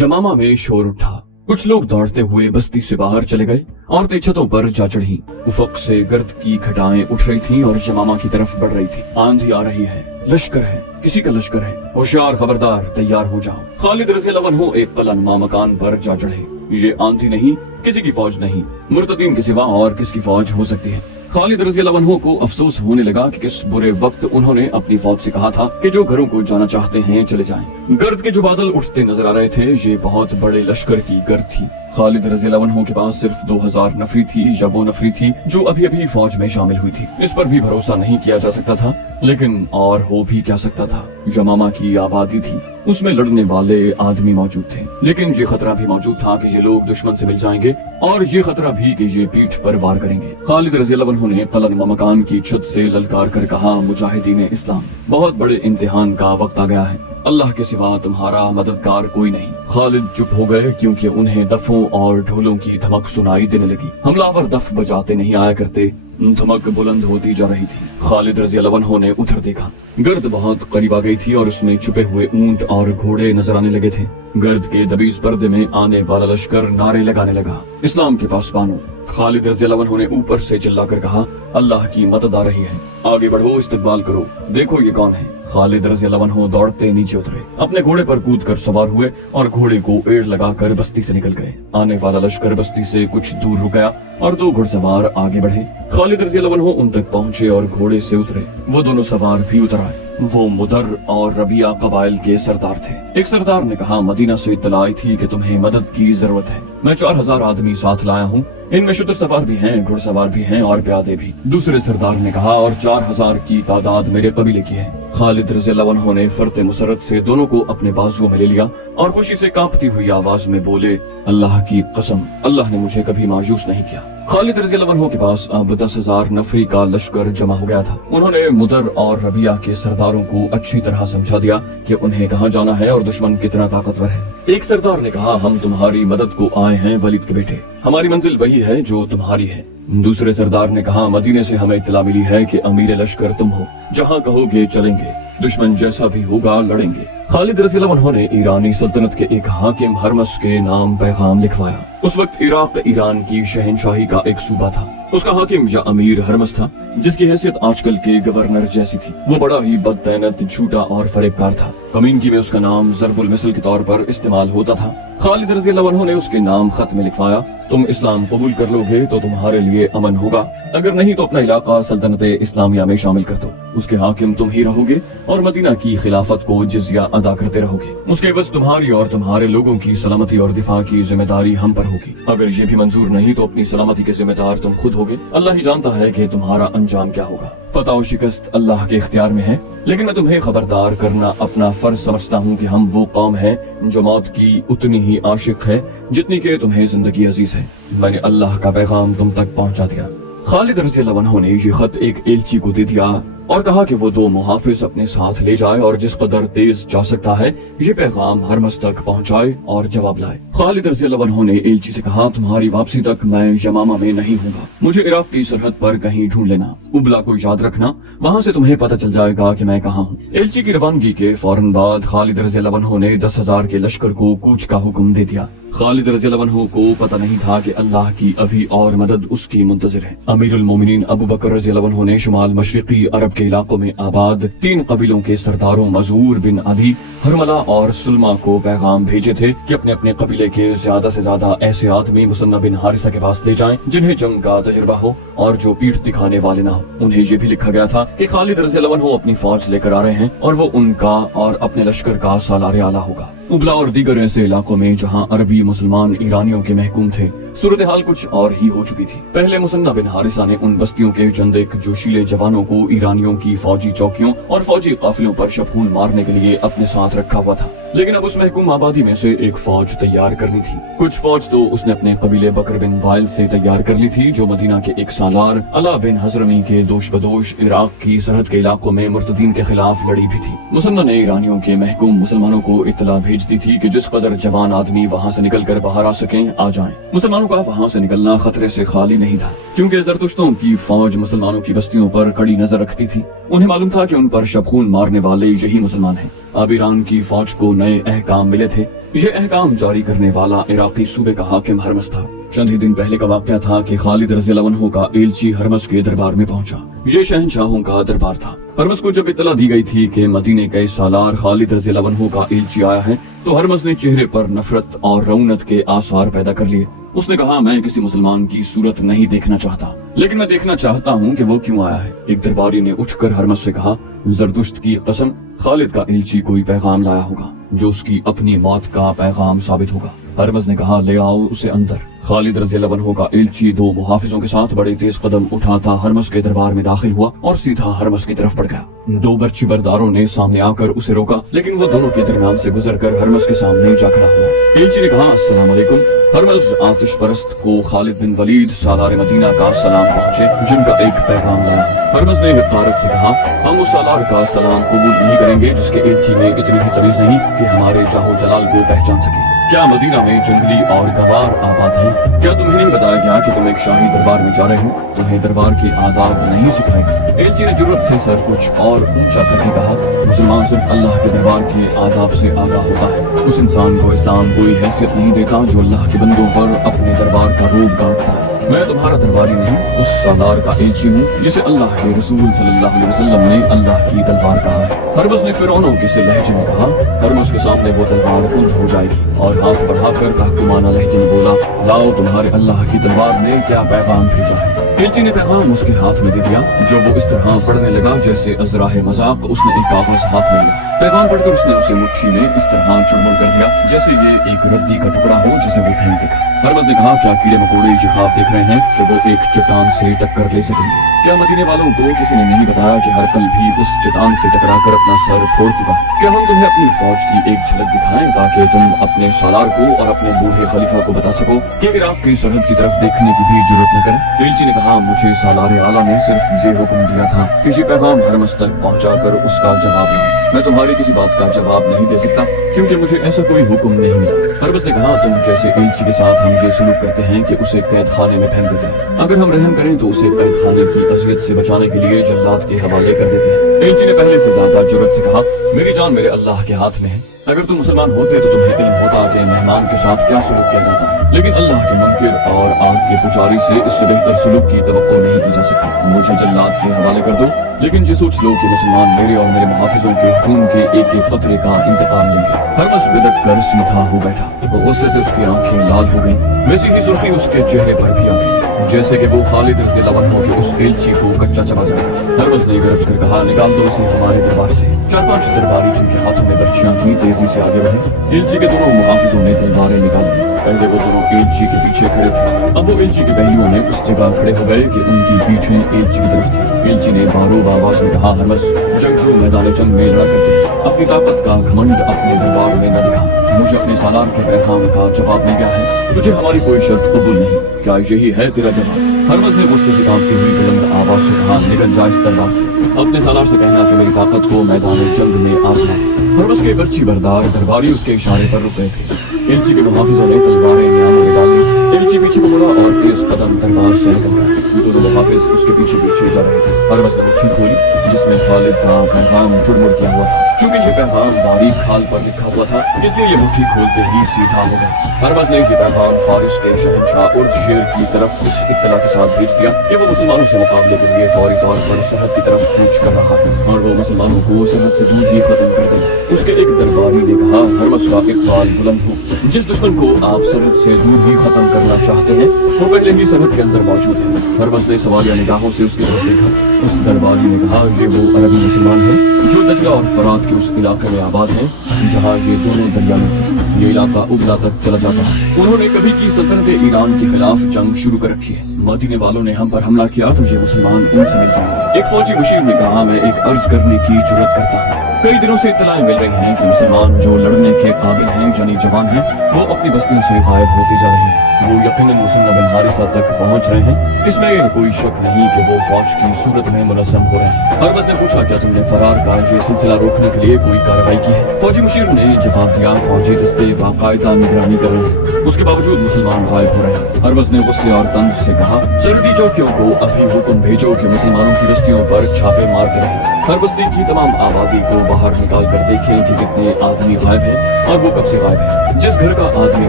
यमामा में शोर उठा। कुछ लोग दौड़ते हुए बस्ती से बाहर चले गए। औरतें छतों पर जा चढ़ी। उफक से गर्द की घटाएं उठ रही थीं और यमामा की तरफ बढ़ रही थी। आंधी आ रही है, लश्कर है, किसी का लश्कर है। होशियार, खबरदार, तैयार हो जाओ। खालिद रज़ियल्लाहु अन्हु एक कलानुमा मकान पर जा चढ़े। ये आंधी नहीं, किसी की फौज नहीं, मुर्तदीन के सिवा और किसकी फौज हो सकती है। खालिद रज़ियल्लाहु अन्हु को अफसोस होने लगा कि किस बुरे वक्त उन्होंने अपनी फौज से कहा था कि जो घरों को जाना चाहते हैं चले जाएं। गर्द के जो बादल उठते नजर आ रहे थे, ये बहुत बड़े लश्कर की गर्द थी। खालिद रज़ियल्लाहु अन्हु के पास सिर्फ 2000 नफरी थी, या वो नफरी थी जो अभी अभी फौज में शामिल हुई थी। इस पर भी भरोसा नहीं किया जा सकता था, लेकिन और हो भी क्या सकता था। यमामा की आबादी थी, उसमें लड़ने वाले आदमी मौजूद थे, लेकिन ये खतरा भी मौजूद था कि ये लोग दुश्मन से मिल जाएंगे, और ये खतरा भी कि ये पीठ पर वार करेंगे। खालिद रज़ियल्लाहु अन्हु ने कलानुमा मकान की छत से ललकार कर कहा, मुजाहिदीन इस्लाम, बहुत बड़े इम्तिहान का वक्त आ गया है। अल्लाह के सिवा तुम्हारा मददगार कोई नहीं। खालिद चुप हो गए, क्योंकि उन्हें दफों और ढोलों की धमक सुनाई देने लगी। हमलावर दफ बजाते नहीं आया करते, धमक बुलंद होती जा रही थी। खालिद रज़ियल्लाहु अन्हु ने उधर देखा। गर्द बहुत करीब आ गई थी और उसमें छुपे हुए ऊंट और घोड़े नजर आने लगे थे। गर्द के दबीज पर्दे में आने वाला लश्कर नारे लगाने लगा, इस्लाम के पासबानों। खालिद रज़ियल्लाहु अन्हु ने ऊपर से चिल्लाकर कहा, अल्लाह की मदद आ रही है, आगे बढ़ो, इस्तकबाल करो, देखो ये कौन है। खालिद रज़ियल्लाहु अन्हु दौड़ते नीचे उतरे, अपने घोड़े पर कूद कर सवार हुए और घोड़े को एड़ लगाकर बस्ती से निकल गए। आने वाला लश्कर बस्ती से कुछ दूर रुक गया और दो घुड़सवार आगे बढ़े। खालिद रज़ियल्लाहु अन्हु उन तक पहुंचे और घोड़े से उतरे। वो दोनों सवार भी उतर आए। वो मुदर और रबिया कबाइल के सरदार थे। एक सरदार ने कहा, मदीना से इत्तला आई थी कि तुम्हें मदद की जरूरत है। मैं 4000 आदमी साथ लाया हूँ, इनमें शुतर सवार भी हैं, घुड़सवार भी हैं और प्यादे भी। दूसरे सरदार ने कहा, और 4000 की तादाद मेरे कबीले की है। खालिद रज़ियल्लाहु अन्हु ने फरते मुसरत से दोनों को अपने बाजुओं में ले लिया और खुशी से कांपती हुई आवाज में बोले, अल्लाह की कसम, अल्लाह ने मुझे कभी मायूस नहीं किया। खालिद रज़ियल्लाहु अन्हु के पास अब 10,000 नफरी का लश्कर जमा हो गया था। उन्होंने मुदर और रबिया के सरदारों को अच्छी तरह समझा दिया कि उन्हें कहाँ जाना है और दुश्मन कितना ताकतवर है। एक सरदार ने कहा, हम तुम्हारी मदद को आए हैं वलीद के बेटे, हमारी मंजिल वही है जो तुम्हारी है। दूसरे सरदार ने कहा, मदीने से हमें इत्तला मिली है कि अमीर लश्कर तुम हो, जहाँ कहोगे चलेंगे, दुश्मन जैसा भी होगा लड़ेंगे। खालिद रज़ियल्लाहु अन्हु ने ईरानी सल्तनत के एक हाकिम हरमस के नाम पैगाम लिखवाया। उस वक्त इराक ईरान की शहनशाही का एक सूबा था। उसका हाकिम या अमीर हरमस था, जिसकी हैसियत आजकल के गवर्नर जैसी थी। वो बड़ा ही बदतैनत, झूठा और फरेबकार था। कमीनगी में उसका नाम ज़रबुल मिसल के तौर पर इस्तेमाल होता था। खालिद रज़ियल्लाहु अन्हु ने उसके नाम खत में लिखवाया, तुम इस्लाम कबूल कर लोगे तो तुम्हारे लिए अमन होगा, अगर नहीं तो अपना इलाका सल्तनत इस्लामिया में शामिल कर दो। उसके हाकिम तुम ही रहोगे और मदीना की खिलाफत को जिज़िया अदा करते रहोगे। उसके बस तुम्हारी और तुम्हारे लोगों की सलामती और दिफा की जिम्मेदारी हम पर होगी। अगर ये भी मंजूर नहीं तो अपनी सलामती के जिम्मेदार तुम खुद होगे। अल्लाह ही जानता है कि तुम्हारा अंजाम क्या होगा। फतह और शिकस्त अल्लाह के इख्तियार में है, लेकिन मैं तुम्हें खबरदार करना अपना फर्ज समझता हूँ कि हम वो कौम है जो मौत की उतनी ही आशिक है जितनी कि तुम्हें जिंदगी अजीज है। मैंने अल्लाह का पैगाम तुम तक पहुँचा दिया। खालिद रज़ियल्लाहु अन्हु ने ये खत एक एलची को दे दिया और कहा कि वो 2 मुहाफिज अपने साथ ले जाए और जिस कदर तेज जा सकता है ये पैगाम हरमस तक पहुंचाए और जवाब लाए। खालिद रज़ियल्लाहु अन्हु ने एलची से कहा, तुम्हारी वापसी तक मैं यमामा में नहीं हूँगा, मुझे इराक की सरहद पर कहीं ढूंढ लेना। उबला को याद रखना, वहाँ से तुम्हें पता चल जाएगा कि मैं कहाँ हूँ। एलची की रवानगी के फौरन बाद खालिद रज़ियल्लाहु अन्हु ने 10,000 के लश्कर को कूच का हुक्म दे दिया। खालिद रज़ियल्लाहु अन्हु को पता नहीं था कि अल्लाह की अभी और मदद उसकी मुंतजिर है। अमीरुल मोमिनीन अबू बकर रज़ियल्लाहु अन्हु ने शुमाल मशरिकी अरब के इलाकों में आबाद 3 कबीलों के सरदारों मजूर बिन अदी, हरमला और सुलमा को पैगाम भेजे थे कि अपने अपने कबीले के ज्यादा से ज्यादा ऐसे आदमी मुसन्ना बिन हारिसा के पास ले जाएं जिन्हें जंग का तजुर्बा हो और जो पीठ दिखाने वाले ना हो। उन्हें ये भी लिखा गया था कि खालिद रज़ियल्लाहु अन्हु अपनी फौज लेकर आ रहे हैं और वो उनका और अपने लश्कर का सालारे आला होगा। उबला और दीगर ऐसे इलाकों में जहाँ अरबी मुसलमान ईरानियों के महकूम थे, सूरत हाल कुछ और ही हो चुकी थी। पहले मुसन्ना बिन हारिसा ने उन बस्तियों के चंद एक जोशीले जवानों को ईरानियों की फौजी चौकियों और फौजी काफिलों पर शबूल मारने के लिए अपने साथ रखा हुआ था, लेकिन अब उस महकूम आबादी में से एक फौज तैयार करनी थी। कुछ फौज तो उसने अपने कबीले बकर बिन वाइल से तैयार कर ली थी, जो मदीना के एक सालार अला बिन हजरमी के दोष बदोश इराक की सरहद के इलाकों में मुर्तदीन के खिलाफ लड़ी भी थी। मुसन्ना ने ईरानियों के महकूम मुसलमानों को इत्तला भेज दी थी कि जिस कदर जवान आदमी वहाँ से निकल कर बाहर आ सकें आ जाएं। मुसलमानों का वहाँ से निकलना खतरे से खाली नहीं था, क्योंकि ज़रतुश्तों की फौज मुसलमानों की बस्तियों पर कड़ी नजर रखती थी। उन्हें मालूम था कि उन पर शबखून मारने वाले यही मुसलमान हैं। अब ईरान की फौज को नए अहकाम मिले थे ये अहकाम जारी करने वाला इराकी सूबे का हाकिम हरमस था। चंद ही दिन पहले का वाक़या था कि खालिद रज़ियल्लाहु अन्हु का एलची हरमस के दरबार में पहुंचा। ये शहंशाहों का दरबार था। हरमस को जब इत्तला दी गई थी कि मदीने के सालार खालिद रज़ियल्लाहु अन्हु का एलची आया है, तो हरमस ने चेहरे पर नफरत और रौनत के आसार पैदा कर लिए। उसने कहा, मैं किसी मुसलमान की सूरत नहीं देखना चाहता, लेकिन मैं देखना चाहता हूँ कि वो क्यों आया है। एक दरबारी ने उठकर हरमस से कहा, जरदुश्त की कसम, खालिद का एलची कोई पैगाम लाया होगा जो उसकी अपनी मौत का पैगाम साबित होगा। हरमस ने कहा, ले आओ उसे अंदर। खालिद रज़ियल्लाहु अन्हु का एलची दो मुहाफिजों के साथ बड़े तेज कदम उठाता हरमस के दरबार में दाखिल हुआ और सीधा हरमस की तरफ बढ़ गया। दो बर्ची बरदारों ने सामने आकर उसे रोका, लेकिन वो दोनों के दरमियान से गुजरकर हरमस के सामने जा खड़ा हुआ। एलची ने कहा, अस्सलाम वालेकुम। हरमस आतिश परस्त को खालिद बिन वलीद सालार मदीना का सलाम पहुंचे, जिनका एक पैगाम लाया। हरमस ने हिफारत से कहा, हम उस सालार का सलाम कबूल नहीं करेंगे जिसके एलची में इतनी भी तमीज नहीं कि हमारे जाहो जलाल को पहचान सके। क्या मदीना में जंगली और गवार आबाद हैं? क्या तुम्हें नहीं बताया गया कि तुम एक शाही दरबार में जा रहे हो? तुम्हें दरबार के आदाब नहीं सिखाए गए? एलची ने जुर्रत से सर कुछ और ऊंचा करके कहा, मुसलमान सिर्फ अल्लाह के दरबार के आदाब से आगाह होता है। उस इंसान को इस्लाम कोई हैसियत नहीं देता जो अल्लाह के बंदों पर अपने दरबार का रूप गांठता है। मैं तुम्हारा दरबारी नहीं, उस सालार का एलची हूँ जिसे अल्लाह के रसूल सल्लल्लाहु अलैहि वसल्लम ने अल्लाह की तलवार कहा है। हरमस ने फिरौनों के से लहजे में कहा। हरमस के सामने वो तलवार कुंद हो जाएगी और हाथ बढ़ाकर तहकुमाना लहजे में बोला, लाओ तुम्हारे अल्लाह की तलवार ने क्या पैगाम भेजा है। एलची ने पैगाम उसके हाथ में दे दिया। जो वो इस तरह पढ़ने लगा जैसे अजराहे मजाक, उसने एक कागज हाथ में लिया। पैगाम पढ़कर उसने उसे मुट्ठी में इस तरह चुड़मुड़ कर दिया जैसे ये एक रद्दी का टुकड़ा हो जिसे वो फेंक देगा। हरमस ने कहा, क्या कीड़े मकोड़े ये ख्वाब देख रहे हैं कि वो एक चट्टान से टक्कर ले सकेंगे? क्या मदीने वालों को किसी ने नहीं बताया कि हर कल भी उस चट्टान से टकराकर अपना सर फोड़ चुका है? क्या हम तुम्हें अपनी फौज की एक झलक दिखाएं ताकि तुम अपने सालार को और अपने बूढ़े खलीफा को बता सको कि इराक की सरहद की तरफ देखने की भी जरूरत न करें? एलची ने कहा, मुझे सालार आला ने सिर्फ ये हुक्म दिया था कि ये पैगाम हरमस तक पहुँचाकर उसका जवाब लाऊं। मैं तुम्हारी किसी बात का जवाब नहीं दे सकता क्योंकि मुझे ऐसा कोई हुक्म नहीं मिला। हरमस ने कहा, तुम जैसे एलची के साथ हम ये सलूक करते हैं कि उसे कैद खाने में फेंक देते हैं। अगर हम रहम करें तो उसे कैद खाने की अजियत से बचाने के लिए जल्लाद के हवाले कर देते हैं। एलची ने पहले से ज्यादा जुर्रत से कहा, मेरी जान मेरे अल्लाह के हाथ में है। अगर तुम मुसलमान होते तो तुम्हें इल्म होता कि मेहमान के साथ क्या सलूक किया जाता है, लेकिन अल्लाह के मुनकिर और आग के पुजारी से इससे बेहतर सलूक की तवक्को नहीं की जा सकती। मुझे जल्लाद के हवाले कर दो, लेकिन ये सोच लो कि मुसलमान मेरे और मेरे मुहाफिजों के खून के एक एक कतरे का इंतकाम लेंगे। हरमस बिदक कर सीधा हो बैठा। गुस्से से उसकी आंखें लाल हो गईं। वैसी ही सुर्खी उसके चेहरे पर भी आ गई, जैसे कि वो खालिद रज़ियल्लाहु अन्हु के उस एलची को कच्चा चबा जाएगा। हरमस ने गरज कर कहा, निकाल दो इसे हमारे दरबार से। 4-5 दरबारी जिनके हाथों में बर्छियां थी तेजी से आगे बढ़े। एलची के दोनों मुहाफिजों ने तलवारें निकाली। पहले वो दोनों एलची के पीछे खड़े थे, अब वो एलची के पहलुओं में उस जगह खड़े हो गए कि उनकी पीठें एलची की तरफ थी। एलची ने बारूद आवाज में कहा, हरमस, जंगजू मैदान जंग में लड़ा करते अपनी ताकत का घमंड अपने दरबार में न दिखा। मुझे अपने सालार के पैगाम का जवाब मिल गया है। तुझे हमारी कोई शर्त कबूल नहीं। क्या यही है तेरा जवाब? हरमस ने गुस्से से कांपती हुई बुलंद आवाज से कहा, निकल जा इस दरबार से। अपने सालार से कहना कि मेरी ताकत को मैदान जंग में आजमाए। हरमस के बर्ची बरदार दरबारी उसके इशारे पर रुक गए थे। एलची के मुहाफिजों ने तलवारें नियामों में डाली। एलची पीछे को मुड़ा और तेज कदम दरबार से निकल गया। दोनों मुहाफिज उसके पीछे पीछे जा रहे थे। हरमस ने मुट्ठी खोली जिसमें खालिद का पैगाम चुड़मुड़ किया हुआ था। चूंकि ये पैगाम बारीक खाल पर लिखा हुआ था, इसलिए ये मुट्ठी खोलते ही सीधा हो गया। हरमस ने ये पैगाम फारिस के शहंशाह उर्दशेर की तरफ इस इत्तला के साथ भेज दिया कि वो मुसलमानों से मुकाबले के लिए फौरी तौर पर सरहद की तरफ कूच कर रहा है और वो मुसलमानों को सरहद से दूर ही खत्म कर देगा। उसके एक दरबारी ने कहा, हरमस का इकबाल बुलंद हो। जिस दुश्मन को आप सरहद से दूर ही खत्म करना चाहते हैं वो पहले ही सरहद के अंदर मौजूद है। हरमस ने सवालिया निगाहों से उसकी तरफ देखा। उस दरबारी ने कहा, ये वो अरबी मुसलमान है जो दजला और फरात के उस इलाके में आबाद है जहाँ ये दोनों दरिया मिलते। ये इलाका उबला तक चला जाता है। उन्होंने कभी की सल्तनत ईरान के खिलाफ जंग शुरू कर रखी है। मदीने वालों ने हम पर हमला किया तो ये मुसलमान उनसे मिल जाएंगे। एक फौजी मुशीर ने कहा, मैं एक अर्ज करने की जुर्रत करता हूँ। कई दिनों से इत्तलाएं मिल रही हैं कि मुसलमान जो लड़ने के काबिल हैं यानी जवान हैं वो अपनी बस्तियों से गायब होते जा रहे हैं। वो यकीनन मुसन्ना बिन हारिसा तक पहुंच रहे हैं। इसमें कोई शक नहीं कि वो फौज की सूरत में मुनज़्ज़म हो रहे हैं। हरमस ने पूछा, क्या तुमने फरार का ये सिलसिला रोकने के लिए कोई कार्रवाई की है? फौजी मुशीर ने जवाब दिया, फौजी दस्ते बाकायदा निगरानी कर रहे हैं, उसके बावजूद मुसलमान गायब हो रहे हैं। हरमस ने गुस्से और तंज से कहा, सरहदी चौकियों को अभी हुक्म भेजो कि मुसलमानों की बस्तियों पर छापे मारते रहे। हर बस्ती की तमाम आबादी को बाहर निकाल कर देखें कि कितने आदमी गायब हैं और वो कब से गायब है। जिस घर का आदमी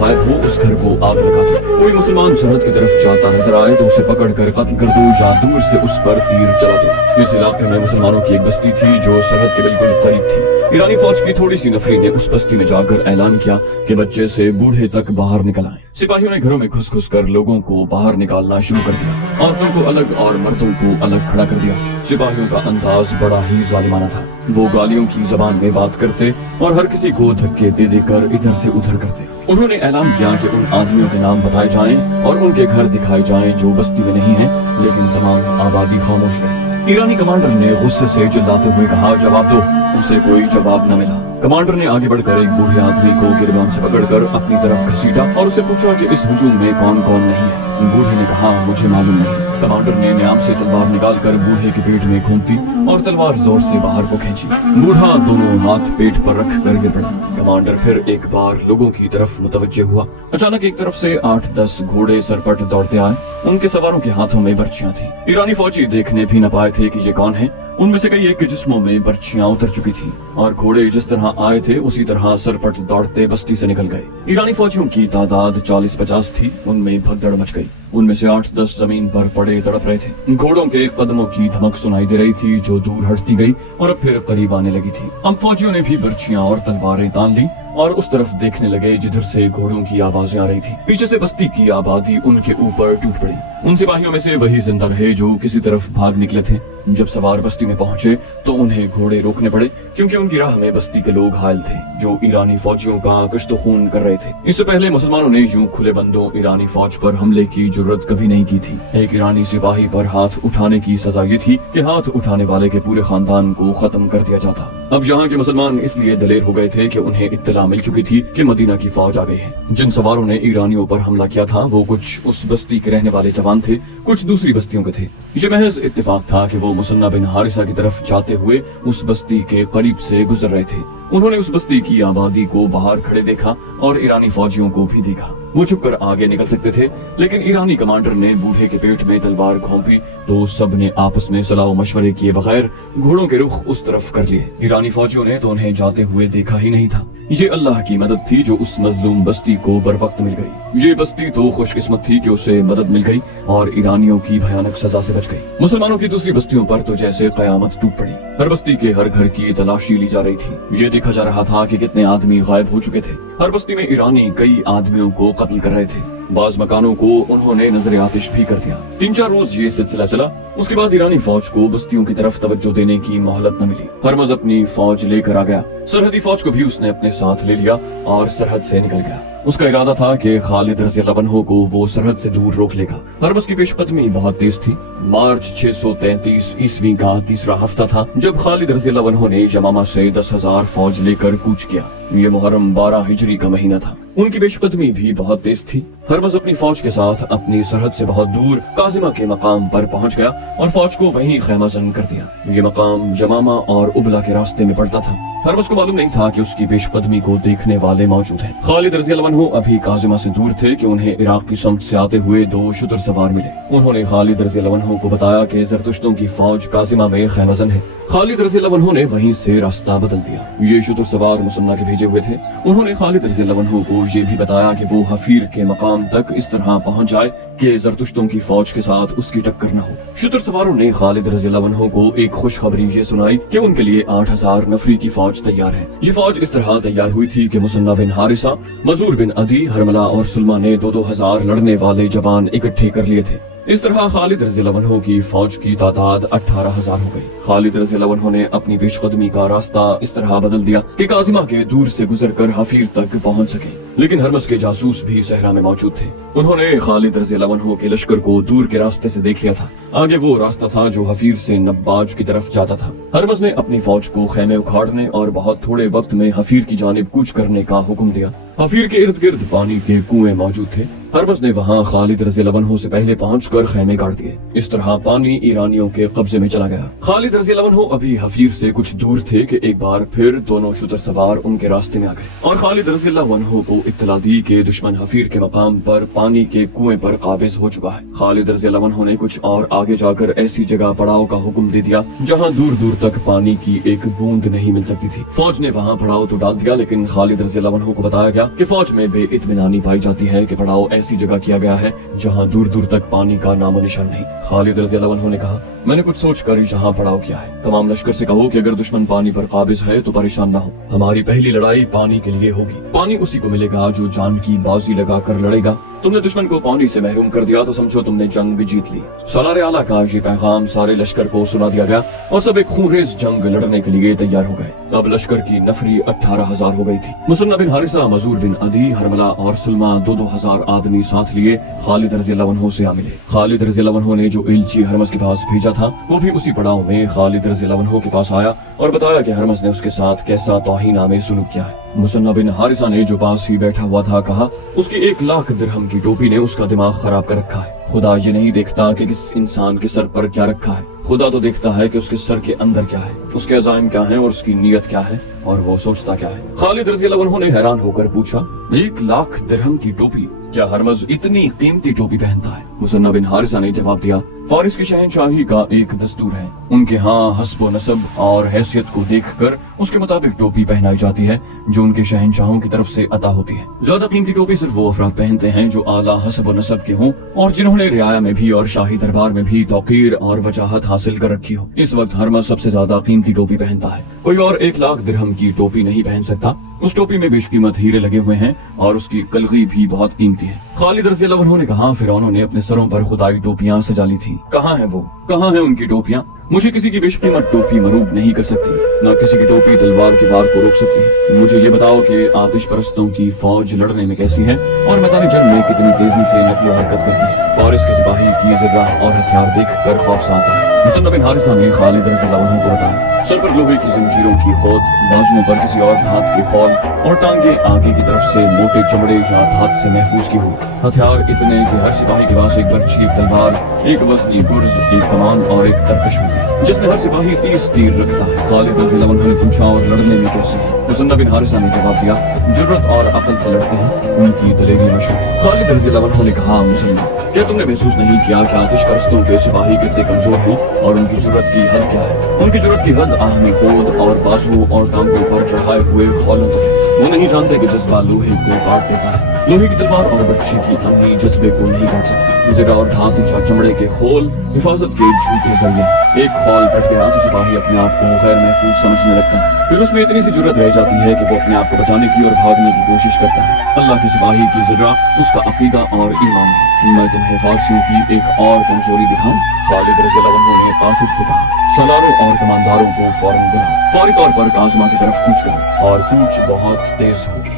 गायब हो उस घर को आग लगा दो। कोई मुसलमान सरहद की तरफ जाता नजर आए तो उसे पकड़ कर कत्ल कर दो या दूर से उस पर तीर चला दो। इस इलाके में मुसलमानों की एक बस्ती थी जो सरहद के बिल्कुल करीब थी। ईरानी फौज की थोड़ी सी नफरी ने उस बस्ती में जाकर ऐलान किया कि बच्चे से बूढ़े तक बाहर निकल आए। सिपाहियों ने घरों में घुस घुस कर लोगों को बाहर निकालना शुरू कर दिया। औरतों को अलग और मर्दों को अलग खड़ा कर दिया। सिपाहियों का अंदाज बड़ा ही जालिमाना था। वो गालियों की जबान में बात करते और हर किसी को धक्के दे देकर इधर से उधर करते। उन्होंने ऐलान किया कि उन आदमियों के नाम बताए जाएं और उनके घर दिखाए जाएं जो बस्ती में नहीं है, लेकिन तमाम आबादी खामोश रही। ईरानी कमांडर ने गुस्से से चिल्लाते हुए कहा, जवाब दो। उसे कोई जवाब न मिला। कमांडर ने आगे बढ़कर एक बूढ़े आदमी को गिरबान से पकड़कर अपनी तरफ घसीटा और उससे पूछा कि इस हुजूम में कौन कौन नहीं है। बूढ़े ने कहा, मुझे मालूम नहीं। कमांडर ने न्याम से तलवार निकालकर बूढ़े के पेट में घूमती और तलवार जोर से बाहर को खींची। बूढ़ा दोनों हाथ पेट पर रख कर गिर पड़ा। कमांडर फिर एक बार लोगों की तरफ मुतवज्जे हुआ। अचानक एक तरफ से 8-10 घोड़े सरपट दौड़ते आए। उनके सवारों के हाथों में बर्छियां थी। ईरानी फौजी देखने भी न पाए थे कि ये कौन है। उनमें से कई एक के जिस्मों में बर्छियां उतर चुकी थी और घोड़े जिस तरह आए थे उसी तरह सरपट दौड़ते बस्ती से निकल गए। ईरानी फौजियों की तादाद 40-50 थी। उनमें भगदड़ मच गई। उनमें से 8-10 जमीन पर पड़े तड़प रहे थे। घोड़ों के कदमों की धमक सुनाई दे रही थी जो दूर हटती गई और अब फिर करीब आने लगी थी। अब फौजियों ने भी बर्छियां और तलवारें तान ली और उस तरफ देखने लगे जिधर से घोड़ों की आवाजें आ रही थी। पीछे से बस्ती की आबादी उनके ऊपर टूट पड़ी। उन सिपाहियों में से वही जिंदा रहे जो किसी तरफ भाग निकले थे। जब सवार बस्ती में पहुंचे तो उन्हें घोड़े रोकने पड़े क्योंकि उनकी राह में बस्ती के लोग घायल थे जो ईरानी फौजियों का कश्तो खून कर रहे थे। इससे पहले मुसलमानों ने यूं खुले बंदों ईरानी फौज पर हमले की जुर्रत कभी नहीं की थी। एक ईरानी सिपाही पर हाथ उठाने की सजा ये थी कि हाथ उठाने वाले के पूरे खानदान को खत्म कर दिया जाता। अब यहाँ के मुसलमान इसलिए दलेर हो गए थे कि उन्हें इत्तला मिल चुकी थी कि मदीना की फौज आ गई है। जिन सवारों ने ईरानियों पर हमला किया था वो कुछ उस बस्ती के रहने वाले जवान थे, कुछ दूसरी बस्तियों के थे। ये महज इत्तेफाक था कि वो मुसन्ना बिन हारिसा की तरफ जाते हुए उस बस्ती के करीब से गुजर रहे थे। उन्होंने उस बस्ती की आबादी को बाहर खड़े देखा और ईरानी फौजियों को भी देखा। वो छुपकर आगे निकल सकते थे, लेकिन ईरानी कमांडर ने बूढ़े के पेट में तलवार घोंपी तो सब ने आपस में सलाह मशवरे किए बगैर घोड़ों के रुख उस तरफ कर लिए। ईरानी फौजियों ने तो उन्हें जाते हुए देखा ही नहीं था। ये अल्लाह की मदद थी जो उस मजलूम बस्ती को बर वक्त मिल गई। ये बस्ती तो खुशकिस्मत थी कि उसे मदद मिल गई और ईरानियों की भयानक सजा से बच गई। मुसलमानों की दूसरी बस्तियों पर तो जैसे कयामत टूट पड़ी। हर बस्ती के हर घर की तलाशी ली जा रही थी। ये देखा जा रहा था कि कितने आदमी गायब हो चुके थे। हर बस्ती में ईरानी कई आदमियों को कत्ल कर रहे थे। बाज मकानों को उन्होंने नजर आतिश भी कर दिया। 3-4 रोज ये सिलसिला चला। उसके बाद ईरानी फौज को बस्तियों की तरफ तवज्जो देने की मोहलत न मिली। हरमज अपनी फौज लेकर आ गया। सरहदी फौज को भी उसने अपने साथ ले लिया और सरहद से निकल गया। उसका इरादा था कि खालिद रज़ियल्लाहु अन्हु को वो सरहद से दूर रोक लेगा। हरमज की पेशकदमी बहुत तेज थी। मार्च 633 ईस्वी का तीसरा हफ्ता था जब खालिद रज़ियल्लाहु अन्हु ने यमामा से 10,000 फौज लेकर कूच किया। ये मुहर्रम 12 हिजरी का महीना था। उनकी पेशकदमी भी बहुत तेज थी। हरमज अपनी फौज के साथ अपनी सरहद से बहुत दूर काजिमा के मकाम पर पहुंच गया और फौज को वहीं खैमाजन कर दिया। ये मकाम यमामा और उबला के रास्ते में पड़ता था। हरमज को मालूम नहीं था कि उसकी पेशकदमी को देखने वाले मौजूद हैं। खालिद रज़ियल्लाहु अन्हु अभी काजिमा से दूर थे कि उन्हें इराक की समत से आते हुए 2 शुतर सवार मिले। उन्होंने खालिद रज़ियल्लाहु अन्हु को बताया कि जरतुश्तों की फौज काजिमा में खैमाजन है। खालिद रज़ियल्लाहु अन्हु ने वहीं से रास्ता बदल दिया। ये शुतर सवार मुसन्ना के भेजे हुए थे। उन्होंने खालिद रज़ियल्लाहु अन्हु को ये भी बताया कि वो हफीर के मकाम तक इस तरह पहुंच जाए कि जरतुश्तों की फौज के साथ उसकी टक्कर न हो। शुतर सवारों ने खालिद रज़ियल्लाहु अन्हु को एक खुशखबरी ये सुनाई कि उनके लिए 8,000 नफरी की फौज तैयार है। ये फौज इस तरह तैयार हुई थी कि मुसन्ना बिन हारिसा, मजूर बिन अदी, हरमला और सुलमा ने 2-2 हजार लड़ने वाले जवान इकट्ठे कर लिए थे। इस तरह खालिद रज़ियल्लाहु अन्हु की फौज की तादाद 18,000 हो गई। खालिद रज़ियल्लाहु अन्हु ने अपनी पेशकदमी का रास्ता इस तरह बदल दिया कि काजिमा के दूर से गुजरकर हफीर तक पहुंच सके। लेकिन हरमज के जासूस भी सहरा में मौजूद थे। उन्होंने खालिद रज़ियल्लाहु अन्हु के लश्कर को दूर के रास्ते से देख लिया था। आगे वो रास्ता था जो हफीर से नब्बाज की तरफ जाता था। हरमज ने अपनी फौज को खेमे उखाड़ने और बहुत थोड़े वक्त में हफीर की जानिब कूच करने का हुक्म दिया। हफीर के इर्द गिर्द पानी के कुएं मौजूद थे। हरमज ने वहाँ खालिद रज़ियल्लाहु अन्हु से पहले पहुंचकर खैमे गाड़ दिए। इस तरह पानी ईरानियों के कब्जे में चला गया। खालिद रज़ियल्लाहु अन्हु अभी हफीर से कुछ दूर थे कि एक बार फिर दोनों शुतर सवार उनके रास्ते में आ गए और खालिद रज़ियल्लाहु अन्हु को इत्तला दी कि दुश्मन हफीर के मकाम पर पानी के कुएं पर काबिज हो चुका है। खालिद रज़ियल्लाहु अन्हु ने कुछ और आगे जाकर ऐसी जगह पड़ाव का हुक्म दे दिया जहाँ दूर दूर तक पानी की एक बूंद नहीं मिल सकती थी। फौज ने वहाँ पड़ाव तो डाल दिया, लेकिन खालिद रज़ियल्लाहु अन्हु को बताया गया कि फौज में बेइत्मीनानी पाई जाती है कि पड़ाव ऐसी जगह किया गया है जहाँ दूर दूर तक पानी का नामो निशान नहीं। खालिद रज़ियल्लाहु अन्हु ने कहा, मैंने कुछ सोच कर यहाँ पड़ाव किया है। तमाम लश्कर से कहो कि अगर दुश्मन पानी पर काबिज है तो परेशान न हो। हमारी पहली लड़ाई पानी के लिए होगी। पानी उसी को मिलेगा जो जान की बाजी लगा कर लड़ेगा। तुमने दुश्मन को पानी से महरूम कर दिया तो समझो तुमने जंग जीत ली। सालार आला का ये पैगाम सारे लश्कर को सुना दिया गया और सब एक खूंरेज जंग लड़ने के लिए तैयार हो गए। अब लश्कर की नफरी 18,000 हो गई थी। मुसन्ना बिन हारिसा, मजूर बिन अदी, हरमला और सुलमा 2-2 आदमी साथ लिए खालिद रज़ियल्लाहु अन्हु से आ मिले। खालिद रज़ियल्लाहु अन्हु ने जो इल्ची हरमज के पास भेजा था वो भी उसी पड़ाव में खालिद रज़ियल्लाहु अन्हु के पास आया और बताया कि हरमज ने उसके साथ कैसा तौहीनामे सुलूक किया है। मुसन्ना बिन हारिसा ने जो पास ही बैठा हुआ था कहा, उसकी 1 लाख दिरहम की टोपी ने उसका दिमाग खराब कर रखा है। खुदा ये नहीं देखता कि किस इंसान के सर पर क्या रखा है, खुदा तो देखता है कि उसके सर के अंदर क्या है, उसके अज़ाइम क्या है और उसकी नीयत क्या है और वो सोचता क्या है। खालिद रज़ियल्लाहु अन्हु ने हैरान होकर पूछा, 1 लाख दिरहम की टोपी, क्या हरमज इतनी कीमती टोपी पहनता है? मुसन्ना बिन हारिसा ने जवाब दिया, फारिस की शहनशाही का एक दस्तूर है, उनके यहाँ हस्ब नसब और हैसियत को देखकर उसके मुताबिक टोपी पहनाई जाती है जो उनके शहनशाहों की तरफ से अता होती है। ज्यादा कीमती टोपी सिर्फ वो अफराद पहनते हैं जो आला हस्ब नसब के हों और जिन्होंने रियाया में भी और शाही दरबार में भी तौकीर और वजाहत हासिल कर रखी हो। इस वक्त हरमज सबसे ज्यादा कीमती टोपी पहनता है। कोई और 1 लाख दिरहम की टोपी नहीं पहन सकता। उस टोपी में बेशकीमत हीरे लगे हुए हैं और उसकी कलगी भी बहुत कीमती है। खालिद रज़ियल्लाहु अन्हु ने कहा, फिरौनों ने अपने सरों पर खुदाई टोपियां सजा ली थी। कहाँ है वो? कहाँ है उनकी टोपियां? मुझे किसी की बेशकीमत टोपी मरूब नहीं कर सकती, न किसी की टोपी तलवार के वार को रोक सकती। मुझे ये बताओ कि आतिश परस्तों की फौज लड़ने में कैसी है और मैदानी जंग में कितनी तेजी से नकलो हरकत करती है। फारिस के सिपाही की ज़र्रा और हथियार देखकर खौफ आता है। मुसन्ना बिन हारिसा ने खालिद रज़ियल्लाहु अन्हु को बताया, सर पर लोहे की जंजीरों की खोद, बाजुओं पर किसी और धात की खोल और टांगे आगे की तरफ से मोटे चमड़े या धात से महफूज की हुई। हथियार इतने कि हर सिपाही के पास एक बर्छी, एक तलवार, एक वज़नी गुर्ज, एक कमान और एक तरकश होती, जिसमें हर सिपाही 30 तीर रखता है। खालिद रज़ियल्लाहु अन्हु ने पूछा, और लड़ने में कैसे है? मुसन्ना बिन हारिसा ने जवाब दिया, जुर्रत और अक्ल से लड़ते हैं, उनकी दलेरी मशहूर है। खालिद रज़ियल्लाहु अन्हु ने कहा, मुसन्ना, क्या तुमने महसूस नहीं किया कि आतिश परस्तों के सिपाही कितने कमजोर हैं और उनकी जुर्रत की हद क्या है? उनकी जुर्रत की हद आहमी खोद और बाजुओं और टांगों पर चढ़ाए हुए खौलों तक है। वो नहीं जानते कि जज्बा लोहे को काट देता है। लोहे की तलवार और बर्छी की अम्मी जज्बे को नहीं काट सकती। ज़रा और धात या चमड़े के खोल हिफाजत के झूठे जरिए। एक खोल कट गया तो सिपाही अपने आप को गैर महफूज समझने लगता है। फिर उसमें इतनी सी जुर्रत रह जाती है कि वो अपने आप को बचाने की और भागने की कोशिश करता है। अल्लाह के सिपाही की ज़रा उसका अकीदा और ईमान है। मैं तुम्हें फारसियों की एक और कमजोरी दिखाऊं? खालिद रज़ियल्लाहु अन्हु ने कासिद से कहा, सलारों और कमानदारों को फौरन बुलाओ, फौरी तौर पर काज़मा की तरफ कूच करो और कूच बहुत तेज होगी।